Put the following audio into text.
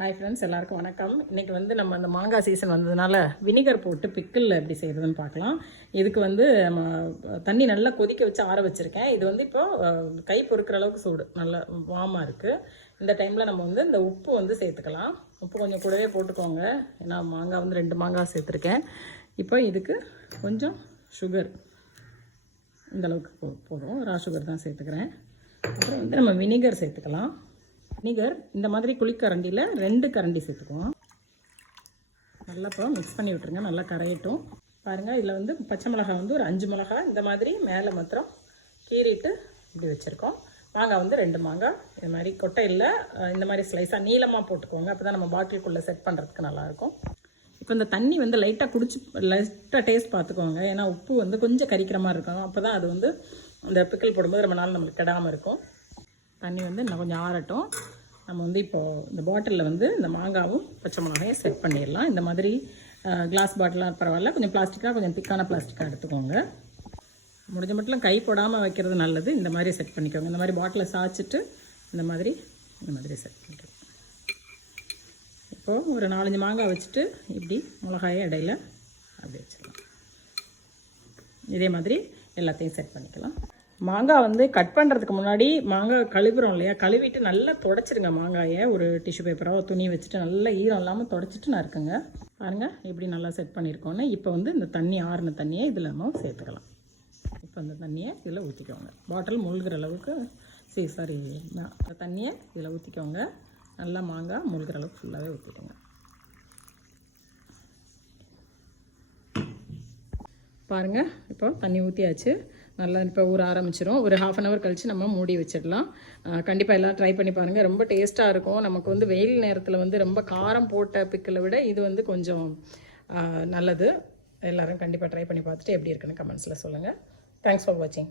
Hi friends, எல்லாருக்கும் வணக்கம். இன்றைக்கி வந்து நம்ம அந்த மாங்காய் சீசன் வந்ததுனால வினிகர் போட்டு பிக்கிள் எப்படி செய்கிறதுன்னு பார்க்கலாம். இதுக்கு வந்து நம்ம தண்ணி நல்லா கொதிக்க வச்சு ஆற வச்சுருக்கேன். இது வந்து இப்போது கை பொறுக்கிற அளவுக்கு சூடு நல்லா வார்மாக இருக்குது. இந்த டைமில் நம்ம வந்து இந்த உப்பு வந்து சேர்த்துக்கலாம். உப்பு கொஞ்சம் கூடவே போட்டுக்கோங்க, ஏன்னா மாங்காய் வந்து 2 மாங்காய் சேர்த்துருக்கேன். இப்போ இதுக்கு கொஞ்சம் சுகர், இந்தளவுக்கு போதும், ரா சுகர் தான் சேர்த்துக்கிறேன். அப்புறம் வந்து நம்ம வினிகர் சேர்த்துக்கலாம். வினிகர் இந்த மாதிரி குழிக்கரண்டியில் 2 கரண்டி சேர்த்துக்குவோம். நல்லா இப்போ மிக்ஸ் பண்ணி விட்டுருங்க, நல்லா கரையட்டும். பாருங்கள், இதில் வந்து பச்சை மிளகாய் வந்து ஒரு 5 மிளகாய் இந்த மாதிரி மேலே மாத்திரம் கீறிட்டு இப்படி வச்சுருக்கோம். மாங்காய் வந்து 2 மாங்காய் இது மாதிரி கொட்டையில் இந்த மாதிரி ஸ்லைஸாக நீளமாக போட்டுக்கோங்க, அப்போ தான் நம்ம பாட்டிலுக்குள்ளே செட் பண்ணுறதுக்கு நல்லாயிருக்கும். இப்போ இந்த தண்ணி வந்து லைட்டாக டேஸ்ட் பார்த்துக்கோங்க, ஏன்னா உப்பு வந்து கொஞ்சம் கரிக்கிற மாதிரி இருக்கும். அப்போ தான் அது வந்து அந்த பிக்கிள் போடும்போது ரொம்ப நாள் நம்மளுக்கு கெடாமல் இருக்கும். தண்ணி வந்து இன்னும் கொஞ்சம் ஆறட்டும். நம்ம வந்து இப்போது இந்த பாட்டிலில் வந்து இந்த மாங்காவும் பச்சை மிளகாயும் செட் பண்ணிடலாம். இந்த மாதிரி கிளாஸ் பாட்டிலாக பரவாயில்ல, கொஞ்சம் பிளாஸ்டிக்காக, கொஞ்சம் திக்கான பிளாஸ்டிக்காக எடுத்துக்கோங்க. முடிஞ்ச மட்டும் கை போடாமல் வைக்கிறது நல்லது. இந்த மாதிரி செட் பண்ணிக்கோங்க. இந்த மாதிரி பாட்டிலை சாய்ச்சிட்டு இந்த மாதிரி செட் பண்ணிக்கோங்க. இப்போது ஒரு 4-5 மாங்காய் வச்சுட்டு இப்படி மிளகாயை இடையில அப்படி வச்சிடலாம். இதே மாதிரி எல்லாத்தையும் செட் பண்ணிக்கலாம். மாங்காய் வந்து கட் பண்ணுறதுக்கு முன்னாடி மாங்காய் கழுவுறோம் இல்லையா, கழுவிட்டு நல்லா தொடச்சிடுங்க. மாங்காயை ஒரு டிஷ்யூ பேப்பரோ துணி வச்சுட்டு நல்லா ஈரம் இல்லாமல் தொடச்சிட்டு நான் இருக்குங்க. பாருங்கள் எப்படி நல்லா செட் பண்ணியிருக்கோன்னு. இப்போ வந்து இந்த தண்ணி ஆறின தண்ணியை இதில் நம்ம சேர்த்துக்கலாம். இப்போ இந்த தண்ணியை இதில் ஊற்றிக்கோங்க. பாட்டில் மூழ்கிற அளவுக்கு இந்த தண்ணியை இதில் ஊற்றிக்கோங்க. நல்லா மாங்காய் மூழ்கிற அளவுக்கு ஃபுல்லாகவே ஊற்றிக்கோங்க. பாருங்கள், இப்போ தண்ணி ஊற்றியாச்சு. நல்லா இப்போ ஊற ஆரம்பிச்சிடும். ஒரு 1/2 அன் ஹவர் கழித்து நம்ம மூடி வச்சிடலாம். கண்டிப்பாக எல்லாம் ட்ரை பண்ணி பாருங்கள், ரொம்ப டேஸ்ட்டாக இருக்கும். நமக்கு வந்து வெயில் நேரத்தில் வந்து ரொம்ப காரம் போட்ட பிக்கிளை விட இது வந்து கொஞ்சம் நல்லது. எல்லோரும் கண்டிப்பாக ட்ரை பண்ணி பார்த்துட்டு எப்படி இருக்குன்னு கமெண்ட்ஸில் சொல்லுங்கள். தேங்க்ஸ் ஃபார் வாட்சிங்.